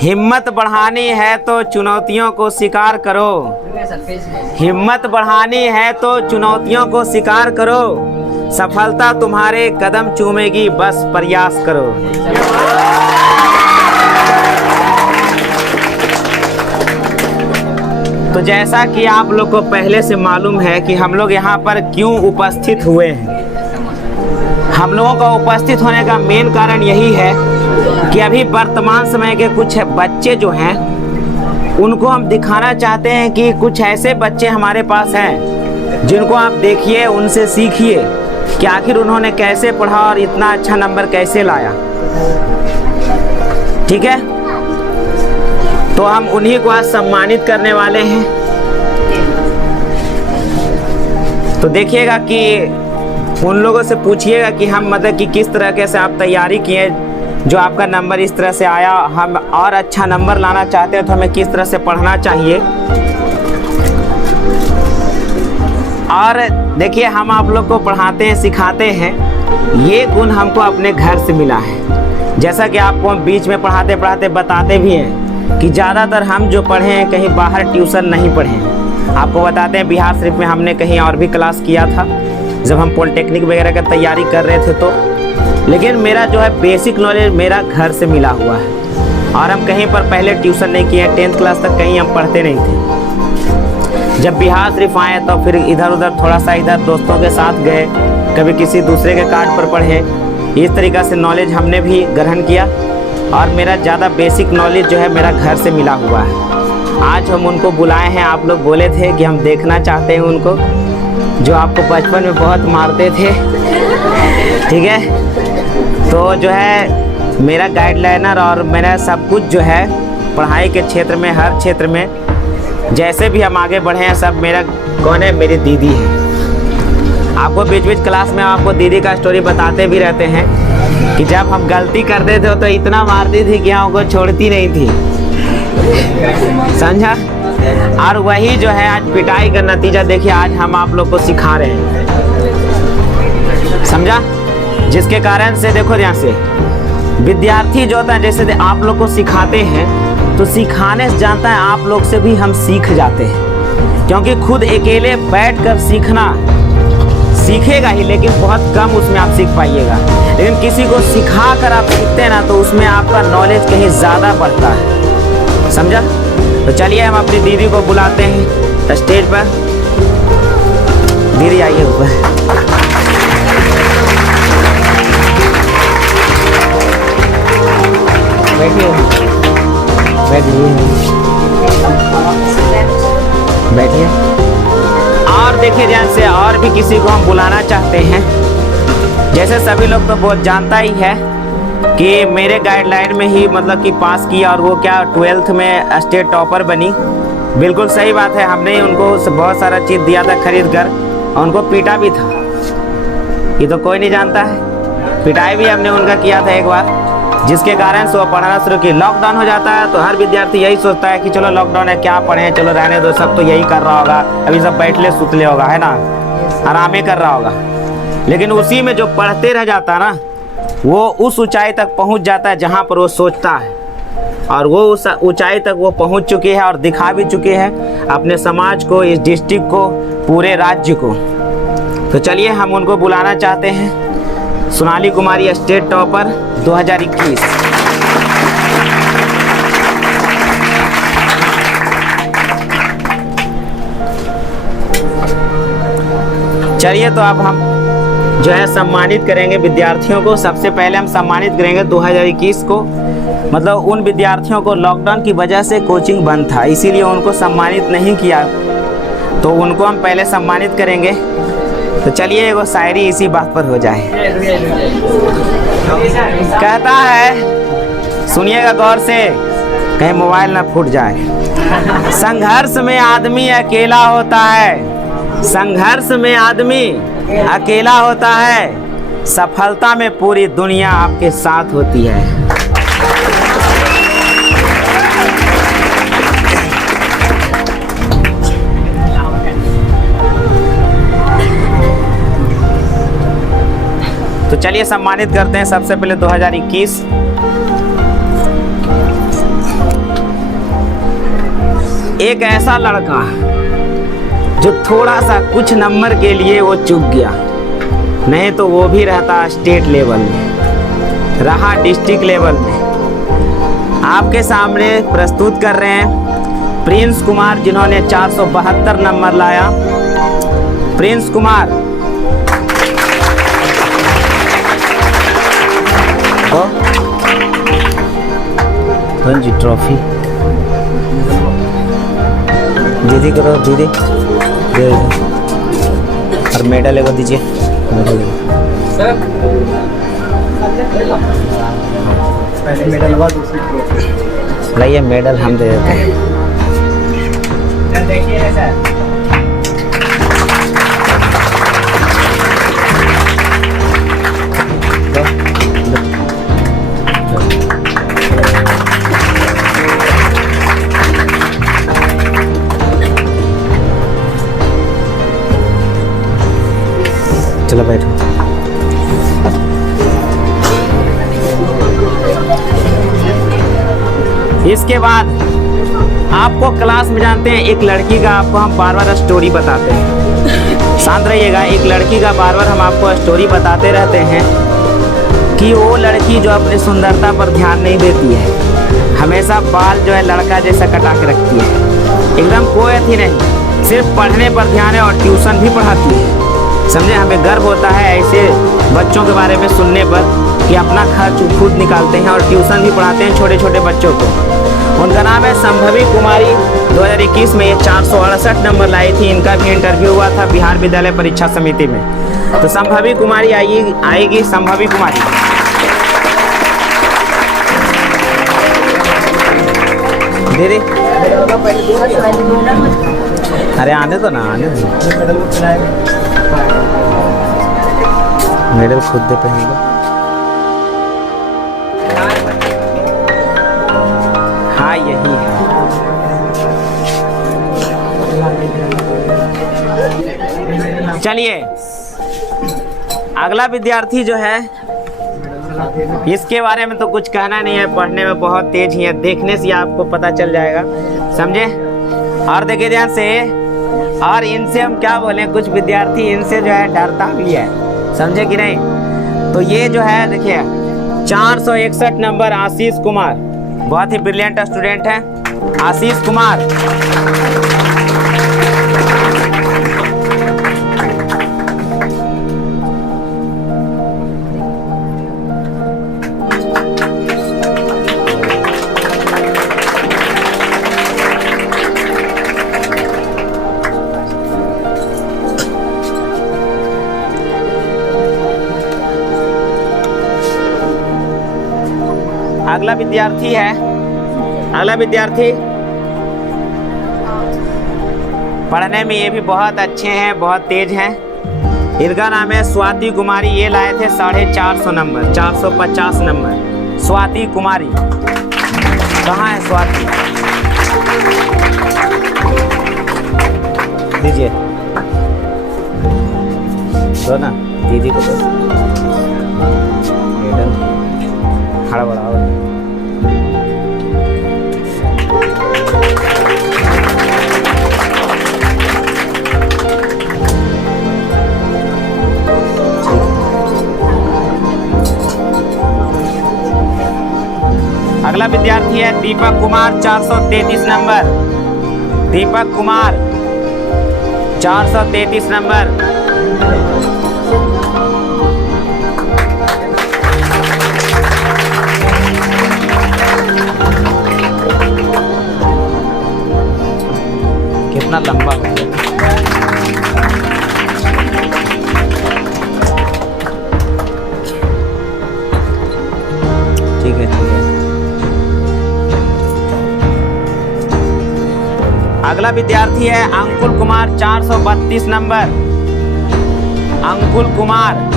हिम्मत बढ़ानी है तो चुनौतियों को स्वीकार करो। हिम्मत बढ़ानी है तो चुनौतियों को स्वीकार करो। सफलता तुम्हारे कदम चूमेगी, बस प्रयास करो। तो जैसा कि आप लोग को पहले से मालूम है कि हम लोग यहाँ पर क्यों उपस्थित हुए हैं। हम लोगों का उपस्थित होने का मेन कारण यही है कि अभी वर्तमान समय के कुछ बच्चे जो हैं उनको हम दिखाना चाहते हैं कि कुछ ऐसे बच्चे हमारे पास हैं जिनको आप देखिए, उनसे सीखिए कि आखिर उन्होंने कैसे पढ़ा और इतना अच्छा नंबर कैसे लाया। ठीक है, तो हम उन्हीं को आज सम्मानित करने वाले हैं। तो देखिएगा कि उन लोगों से पूछिएगा कि हम मतलब कि किस तरह से आप तैयारी किए जो आपका नंबर इस तरह से आया। हम और अच्छा नंबर लाना चाहते हैं तो हमें किस तरह से पढ़ना चाहिए। और देखिए, हम आप लोग को पढ़ाते हैं, सिखाते हैं, ये गुण हमको अपने घर से मिला है। जैसा कि आपको हम बीच में पढ़ाते पढ़ाते बताते भी हैं कि ज़्यादातर हम जो पढ़े हैं कहीं बाहर ट्यूशन नहीं पढ़े हैं। आपको बताते हैं बिहार शरीफ में हमने कहीं और भी क्लास किया था जब हम पॉलिटेक्निक वगैरह का तैयारी कर रहे थे तो। लेकिन मेरा जो है बेसिक नॉलेज मेरा घर से मिला हुआ है और हम कहीं पर पहले ट्यूशन नहीं किए। 10th क्लास तक कहीं हम पढ़ते नहीं थे। जब बिहार शरीफ आए तो फिर इधर उधर थोड़ा सा इधर दोस्तों के साथ गए, कभी किसी दूसरे के कार्ड पर पढ़े। इस तरीक़ा से नॉलेज हमने भी ग्रहण किया और मेरा ज़्यादा बेसिक नॉलेज जो है मेरा घर से मिला हुआ है। आज हम उनको बुलाए हैं। आप लोग बोले थे कि हम देखना चाहते हैं उनको जो आपको बचपन में बहुत मारते थे। ठीक है, तो जो है मेरा गाइडलाइनर और मेरा सब कुछ जो है पढ़ाई के क्षेत्र में, हर क्षेत्र में जैसे भी हम आगे बढ़े हैं सब मेरा कौन है, मेरी दीदी है। आपको बीच बीच क्लास में आपको दीदी का स्टोरी बताते भी रहते हैं कि जब हम गलती करते थे तो इतना मारती थी कि हमको छोड़ती नहीं थी। समझा? और वही जो है आज पिटाई का नतीजा देखिए, आज हम आप लोग को सिखा रहे हैं। समझा? जिसके कारण से देखो यहाँ से विद्यार्थी जो होता है, जैसे आप लोग को सिखाते हैं तो सिखाने से जानता है आप लोग से भी हम सीख जाते हैं। क्योंकि खुद अकेले बैठकर सीखना सीखेगा ही, लेकिन बहुत कम उसमें आप सीख पाइएगा। लेकिन किसी को सिखा कर आप सीखते हैं ना तो उसमें आपका नॉलेज कहीं ज़्यादा बढ़ता है। समझा? तो चलिए हम अपनी दीदी को बुलाते हैं स्टेज पर। दीदी आइए ऊपर। बैठिए, बैठिए। और देखिए ध्यान से, और भी किसी को हम बुलाना चाहते हैं। जैसे सभी लोग तो बहुत जानता ही है कि मेरे गाइडलाइन में ही मतलब कि पास किया और वो क्या 12th में स्टेट टॉपर बनी। बिल्कुल सही बात है, हमने उनको बहुत सारा चीज़ दिया था खरीद कर और उनको पीटा भी था। ये तो कोई नहीं जानता है, पिटाई भी हमने उनका किया था एक बार, जिसके कारण से वो पढ़ना शुरू की। लॉकडाउन हो जाता है तो हर विद्यार्थी यही सोचता है कि चलो लॉकडाउन है, क्या पढ़ें, चलो रहने दो, सब तो यही कर रहा होगा, अभी सब बैठले सुतले होगा, है ना, आराम कर रहा होगा। लेकिन उसी में जो पढ़ते रह जाता है ना, वो उस ऊंचाई तक पहुंच जाता है जहां पर वो सोचता है। और वो उस ऊंचाई तक वो पहुंच चुके हैं और दिखा भी चुके हैं अपने समाज को, इस डिस्ट्रिक्ट को, पूरे राज्य को। तो चलिए हम उनको बुलाना चाहते हैं। Sonali Kumari state topper 2021। चलिए तो अब हम जो है सम्मानित करेंगे विद्यार्थियों को। सबसे पहले हम सम्मानित करेंगे 2021 को, मतलब उन विद्यार्थियों को लॉकडाउन की वजह से कोचिंग बंद था, इसीलिए उनको सम्मानित नहीं किया, तो उनको हम पहले सम्मानित करेंगे। तो चलिए एगो शायरी इसी बात पर हो जाए। कहता है, सुनिएगा गौर से, कहीं मोबाइल ना फूट जाए। संघर्ष में आदमी अकेला होता है, संघर्ष में आदमी अकेला होता है, सफलता में पूरी दुनिया आपके साथ होती है। तो चलिए सम्मानित करते हैं सबसे पहले 2021। एक ऐसा लड़का जो थोड़ा सा कुछ नंबर के लिए वो चूक गया, नहीं तो वो भी रहता स्टेट लेवल में, रहा डिस्ट्रिक्ट लेवल में। आपके सामने प्रस्तुत कर रहे हैं प्रिंस कुमार, जिन्होंने 472 नंबर लाया। प्रिंस कुमार रणजी ट्रॉफी दीदी करो, दीदी दे और मेडल एगो दीजिए, मेडल लाइए, मेडल हम दे देते हैं। चलो बैठो। इसके बाद आपको क्लास में जानते हैं एक लड़की का आपको हम बार बार स्टोरी बताते हैं, शांत रहिएगा। एक लड़की का बार बार हम आपको स्टोरी बताते रहते हैं कि वो लड़की जो अपनी सुंदरता पर ध्यान नहीं देती है, हमेशा बाल जो है लड़का जैसा कटा के रखती है, एकदम कोई अथी नहीं, सिर्फ पढ़ने पर ध्यान है और ट्यूशन भी पढ़ाती है। समझे, हमें गर्व होता है ऐसे बच्चों के बारे में सुनने पर कि अपना खर्च खुद निकालते हैं और ट्यूशन भी पढ़ाते हैं छोटे छोटे बच्चों को। उनका नाम है संभवी कुमारी। 2021 में ये 468 नंबर लाई थी। इनका भी इंटरव्यू हुआ था बिहार विद्यालय परीक्षा समिति में। तो संभवी कुमारी आएगी संभवी कुमारी। दीदी अरे आने तो ना, आने मेडल खुद दे पहनेगा। हाँ यही है। चलिए अगला विद्यार्थी जो है, इसके बारे में तो कुछ कहना नहीं है, पढ़ने में बहुत तेज ही है, देखने से आपको पता चल जाएगा, समझे। और देखिए ध्यान से, और इनसे हम क्या बोले, कुछ विद्यार्थी इनसे जो है डरता भी है, समझे कि नहीं। तो ये जो है देखिए 461 नंबर आशीष कुमार, बहुत ही ब्रिलियंट स्टूडेंट है आशीष कुमार। अगला विद्यार्थी है, अगला विद्यार्थी पढ़ने में ये भी बहुत अच्छे हैं, बहुत तेज हैं। इनका नाम है स्वाति कुमारी। ये लाए थे 450 नंबर, 450 नंबर। स्वाति कुमारी कहाँ है स्वाति? दीजिए दो ना, दीदी को दो। हड़बड़ाओ। अगला विद्यार्थी है दीपक कुमार, 433 नंबर। दीपक कुमार 433 नंबर। कितना लंबा हो गया। ठीक है ठीक है। अगला विद्यार्थी है अंकुल कुमार, 432 नंबर। अंकुल कुमार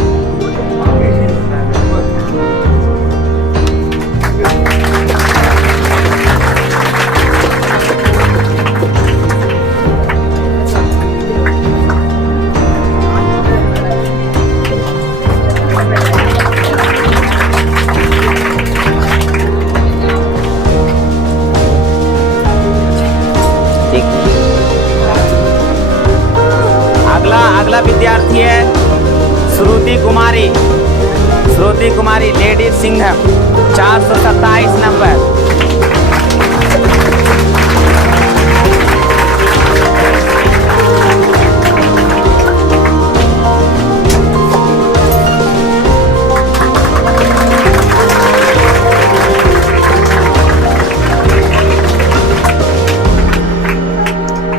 ठीक अगला विद्यार्थी है श्रुति कुमारी। श्रुति कुमारी लेडी सिंघम 427 नंबर।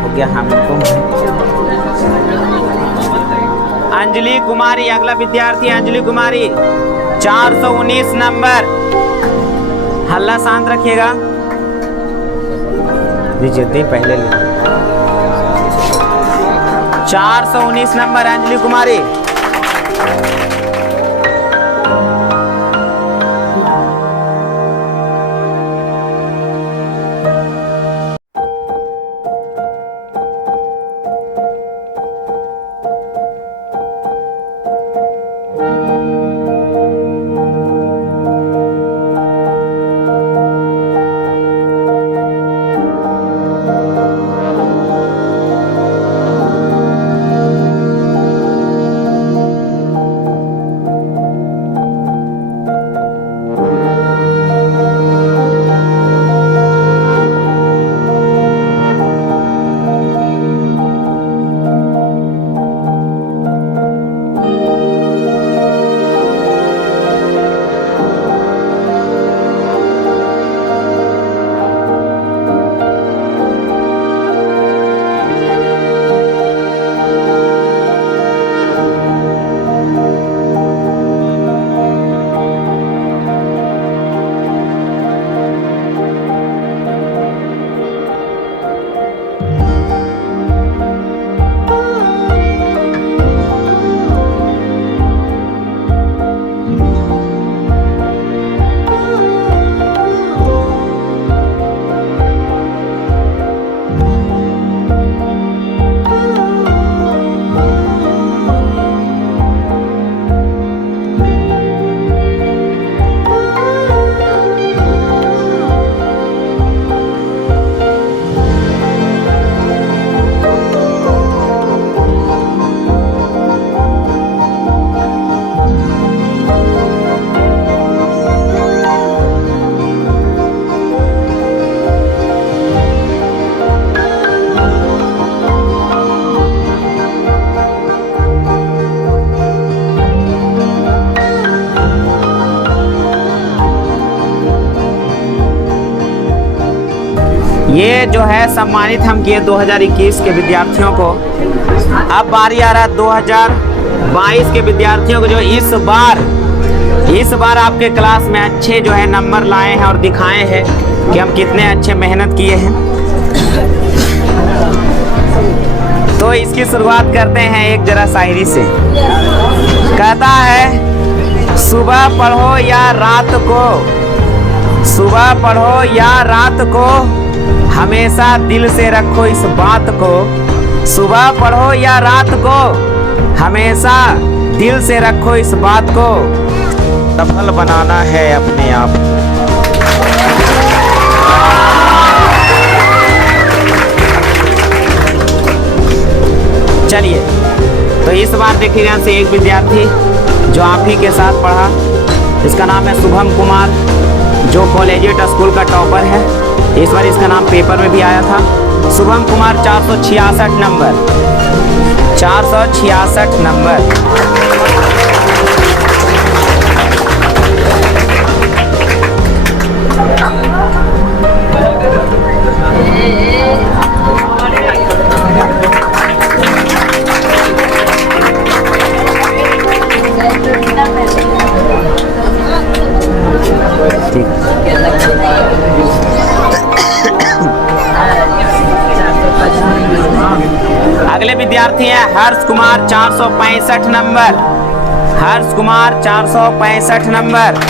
हो गया हमको। अंजलि कुमारी अगला विद्यार्थी अंजलि कुमारी 419 नंबर। हल्ला शांत रखिएगा। दीजिए पहले ले 419 नंबर अंजलि कुमारी। ये जो है सम्मानित हम किए 2021 के विद्यार्थियों को। अब बारी आ रहा है 2022 के विद्यार्थियों को, जो इस बार आपके क्लास में अच्छे जो है नंबर लाए हैं और दिखाए हैं कि हम कितने अच्छे मेहनत किए हैं। तो इसकी शुरुआत करते हैं एक जरा शायरी से। कहता है सुबह पढ़ो या रात को, सुबह पढ़ो या रात को, हमेशा दिल से रखो इस बात को। सुबह पढ़ो या रात को, हमेशा दिल से रखो इस बात को। सफल बनाना है अपने आप। चलिए, तो इस बार देखिए यहाँ से एक विद्यार्थी जो आप ही के साथ पढ़ा, इसका नाम है शुभम कुमार, जो कॉलेजिएट स्कूल का टॉपर है। इस बार इसका नाम पेपर में भी आया था। Shubham Kumar 466 number, 466 number. अगले विद्यार्थी हैं हर्ष कुमार 465 नंबर। हर्ष कुमार 465 नंबर।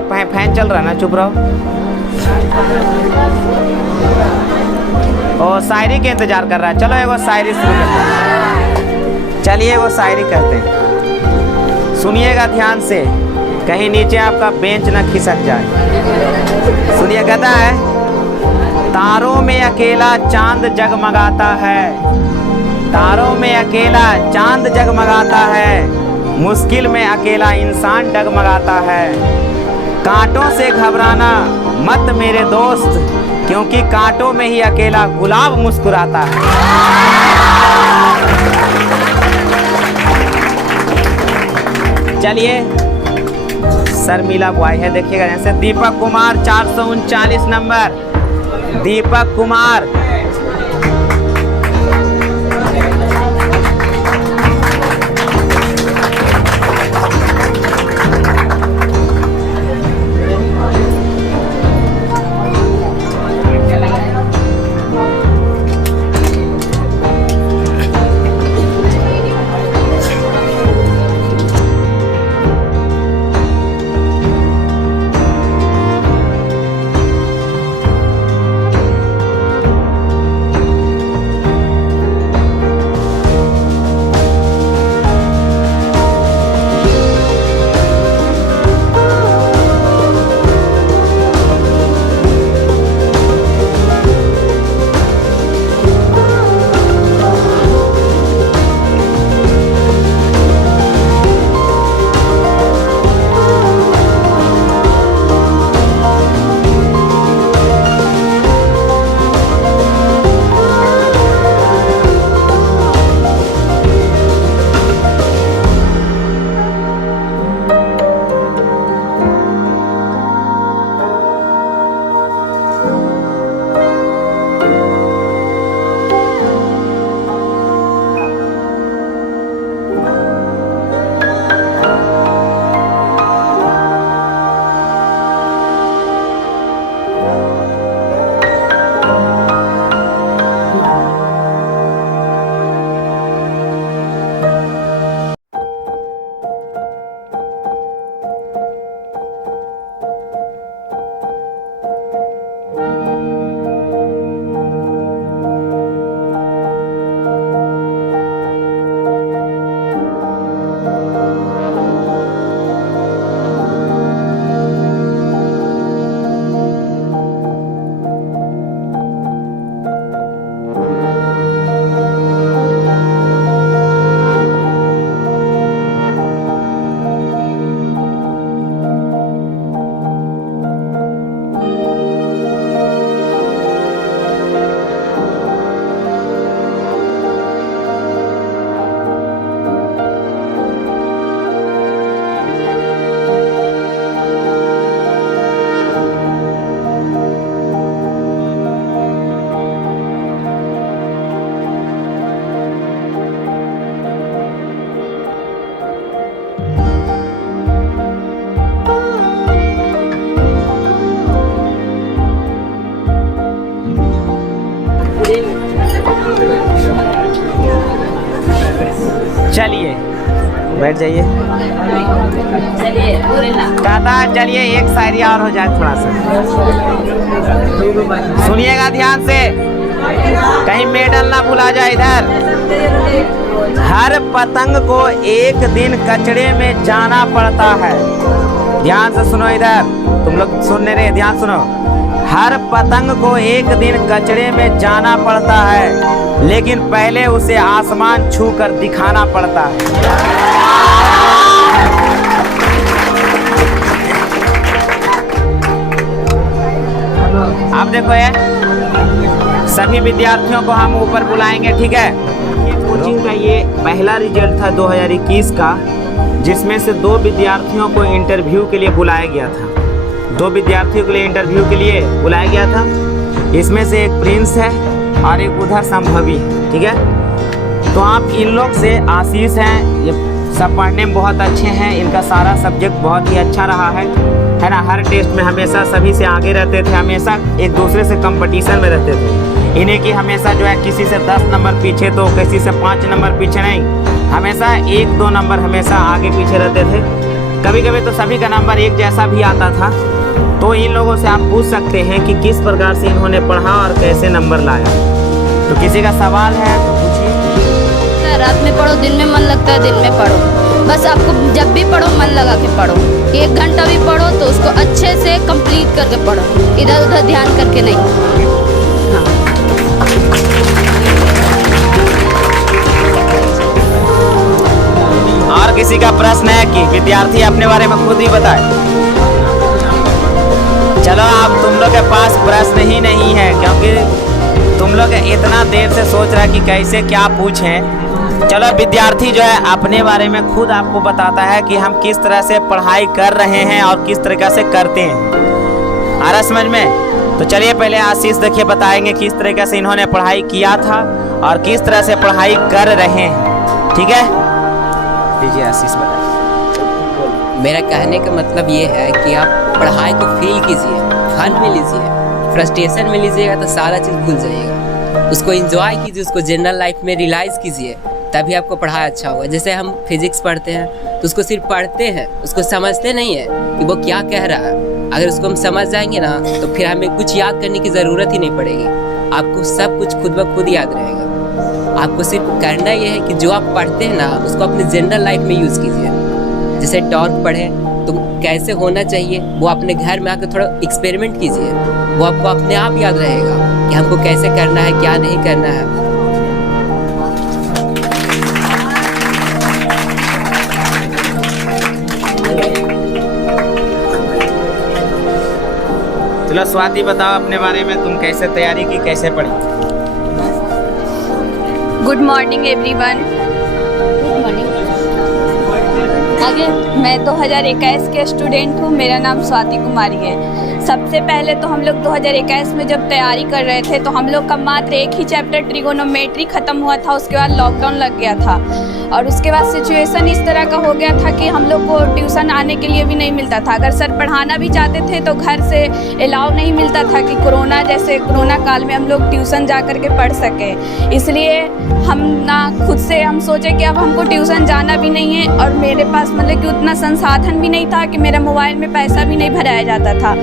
रहो, फैन चल रहा है ना, चुप रहो। ओ शायरी के इंतजार कर रहा है, चलो एगो शायरी शुरू करते हैं। चलिए वो शायरी करते हैं, सुनिएगा ध्यान से, कहीं नीचे आपका बेंच ना खिसक जाए। सुनिए, कहता है, तारों में अकेला चांद जगमगाता है, तारों में अकेला चांद जगमगाता है, मुश्किल में अकेला इंसान डगमगाता है। कांटों से घबराना मत मेरे दोस्त, क्योंकि कांटों में ही अकेला गुलाब मुस्कुराता है। चलिए, शर्मिला बॉय है, देखिएगा जैसे दीपक कुमार 439 नंबर, दीपक कुमार। चलिए बैठ जाइए। कहता है चलिए एक शायरी और हो जाए थोड़ा सा, सुनिएगा ध्यान से, कहीं मेडल ना भुला जाए इधर। हर पतंग को एक दिन कचड़े में जाना पड़ता है। ध्यान से सुनो इधर, तुम लोग सुनने रहे, ध्यान सुनो। हर पतंग को एक दिन कचड़े में जाना पड़ता है, लेकिन पहले उसे आसमान छू कर दिखाना पड़ता है। अब देखो ये सभी विद्यार्थियों को हम ऊपर बुलाएंगे, ठीक है। कोचिंग का ये पहला रिजल्ट था 2021 का, जिसमें से 2 विद्यार्थियों को इंटरव्यू के लिए बुलाया गया था। 2 विद्यार्थियों के लिए इंटरव्यू के लिए बुलाया गया था। इसमें से एक प्रिंस है और एक उधर संभवी, ठीक है। तो आप इन लोग से आशीष हैं, ये सब पढ़ने में बहुत अच्छे हैं, इनका सारा सब्जेक्ट बहुत ही अच्छा रहा है ना। हर टेस्ट में हमेशा सभी से आगे रहते थे, हमेशा एक दूसरे से कंपटीशन में रहते थे। इन्हें की हमेशा जो है किसी से 10 नंबर पीछे तो किसी से 5 नंबर पीछे नहीं, हमेशा 1-2 नंबर हमेशा आगे पीछे रहते थे। कभी कभी तो सभी का नंबर एक जैसा भी आता था। तो इन लोगों से आप पूछ सकते हैं कि किस प्रकार से इन्होंने पढ़ा और कैसे नंबर लाया। तो किसी का सवाल है तो पूछिए। रात में पढ़ो, दिन में मन लगता है दिन में पढ़ो, बस आपको जब भी पढ़ो मन लगा के पढ़ो। 1 घंटा भी पढ़ो तो उसको अच्छे से कंप्लीट करके पढ़ो, इधर उधर ध्यान करके नहीं। हाँ। और किसी का प्रश्न है कि विद्यार्थी अपने बारे में खुद ही बताए। चलो अब तुम लोग के पास प्रश्न ही नहीं है, क्योंकि तुम लोग इतना देर से सोच रहा है कि कैसे क्या पूछें। चलो विद्यार्थी जो है अपने बारे में खुद आपको बताता है कि हम किस तरह से पढ़ाई कर रहे हैं और किस तरीक़ा से करते हैं। आ रहा समझ में? तो चलिए पहले आशीष देखिए बताएंगे किस तरीके से इन्होंने पढ़ाई किया था और किस तरह से पढ़ाई कर रहे हैं। ठीक है, लीजिए आशीष बताइए। मेरा कहने का मतलब ये है कि आप पढ़ाई को फील कीजिए, फन में लीजिए। फ्रस्ट्रेशन में लीजिएगा तो सारा चीज़ भूल जाइएगा। उसको एंजॉय कीजिए, उसको जनरल लाइफ में रियलाइज़ कीजिए, तभी आपको पढ़ाई अच्छा होगा। जैसे हम फिजिक्स पढ़ते हैं तो उसको सिर्फ पढ़ते हैं, उसको समझते नहीं है कि वो क्या कह रहा है। अगर उसको हम समझ जाएंगे ना तो फिर हमें कुछ याद करने की ज़रूरत ही नहीं पड़ेगी। आपको सब कुछ खुद ब खुद याद रहेगा। आपको सिर्फ करना ये है कि जो आप पढ़ते हैं ना उसको अपने जनरल लाइफ में यूज़ कीजिए। जैसे टॉर्क पढ़ें तो कैसे होना चाहिए वो अपने घर में आकर थोड़ा एक्सपेरिमेंट कीजिए, वो आपको अपने आप याद रहेगा कि हमको कैसे करना है, क्या नहीं करना है। चलो स्वाति बताओ अपने बारे में, तुम कैसे तैयारी की, कैसे पढ़ी? Good morning everyone. Good morning. आगे मैं 2021 के स्टूडेंट हूँ। मेरा नाम स्वाति कुमारी है। सबसे पहले तो हम लोग 2021 में जब तैयारी कर रहे थे तो हम लोग का मात्र एक ही चैप्टर ट्रिगोनोमेट्री ख़त्म हुआ था। उसके बाद लॉकडाउन लग गया था और उसके बाद सिचुएशन इस तरह का हो गया था कि हम लोग को ट्यूशन आने के लिए भी नहीं मिलता था। अगर सर पढ़ाना भी चाहते थे तो घर से अलाउ नहीं मिलता था कि कोरोना काल में हम लोग ट्यूशन जा कर के पढ़ सकें। इसलिए हम खुद से हम सोचे कि अब हमको ट्यूशन जाना भी नहीं है और मेरे पास मतलब कि उतना संसाधन भी नहीं था कि मेरा मोबाइल में पैसा भी नहीं भराया जाता था।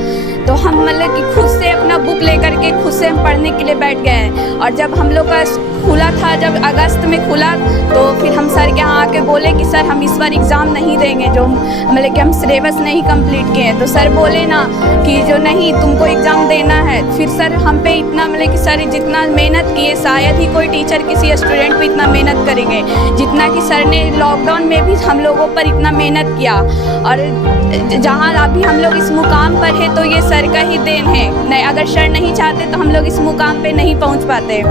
तो हम मतलब कि खुद से अपना बुक लेकर के खुद से हम पढ़ने के लिए बैठ गए। और जब हम लोग का खुला था, जब अगस्त में खुला, तो फिर हम सर के यहाँ आके बोले कि सर हम इस बार एग्ज़ाम नहीं देंगे, जो मतलब कि हम सिलेबस नहीं कंप्लीट किए हैं। तो सर बोले ना कि जो नहीं तुमको एग्ज़ाम देना है। फिर सर हम पे इतना मतलब कि सर जितना मेहनत किए शायद ही कोई टीचर किसी स्टूडेंट पे इतना मेहनत करेंगे जितना कि सर ने लॉकडाउन में भी हम लोगों पर इतना मेहनत किया। और जहाँ अभी हम लोग इस मुकाम पर है तो ये सर का ही देन है। नहीं, अगर सर नहीं चाहते तो हम लोग इस मुकाम पे नहीं पहुँच पाते।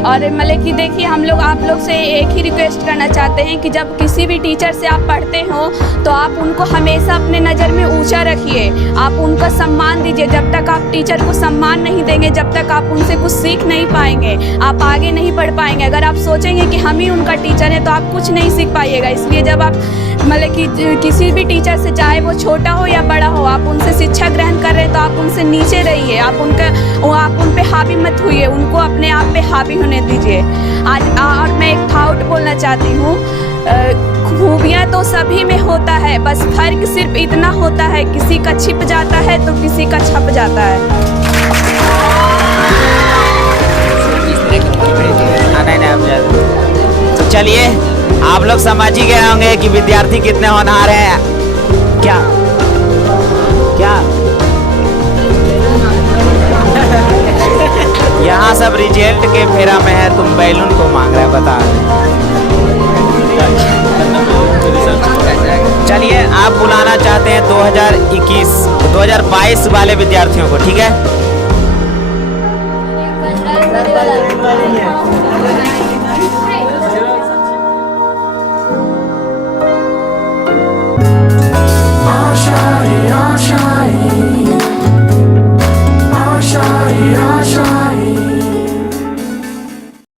और मतलब कि देखिए हम लोग आप लोग से एक ही रिक्वेस्ट करना चाहते हैं कि जब किसी भी टीचर से आप पढ़ते हो तो आप उनको हमेशा अपने नज़र में ऊंचा रखिए, आप उनका सम्मान दीजिए। जब तक आप टीचर को सम्मान नहीं देंगे, जब तक आप उनसे कुछ सीख नहीं पाएंगे, आप आगे नहीं बढ़ पाएंगे। अगर आप सोचेंगे कि हम ही उनका टीचर है तो आप कुछ नहीं सीख पाइएगा। इसलिए जब आप मतलब कि किसी भी टीचर से, चाहे वो छोटा हो या बड़ा हो, आप उनसे शिक्षा ग्रहण कर रहे हैं तो आप उनसे नीचे रहिए, आप उन पे हावी मत हुइए, उनको अपने आप पे हावी होने दीजिए। आज और मैं एक थाउट बोलना चाहती हूँ, खूबियाँ तो सभी में होता है, बस फर्क सिर्फ इतना होता है किसी का छिप जाता है तो किसी का छप जाता है। तो चलिए आप लोग समझ ही गए होंगे कि विद्यार्थी कितने होनहार हैं। क्या क्या यहाँ सब रिजल्ट के फेरा में है, तुम बैलून को मांग रहे बता रहे। चलिए आप बुलाना चाहते हैं 2021 2022 वाले विद्यार्थियों को, ठीक है? All shawty,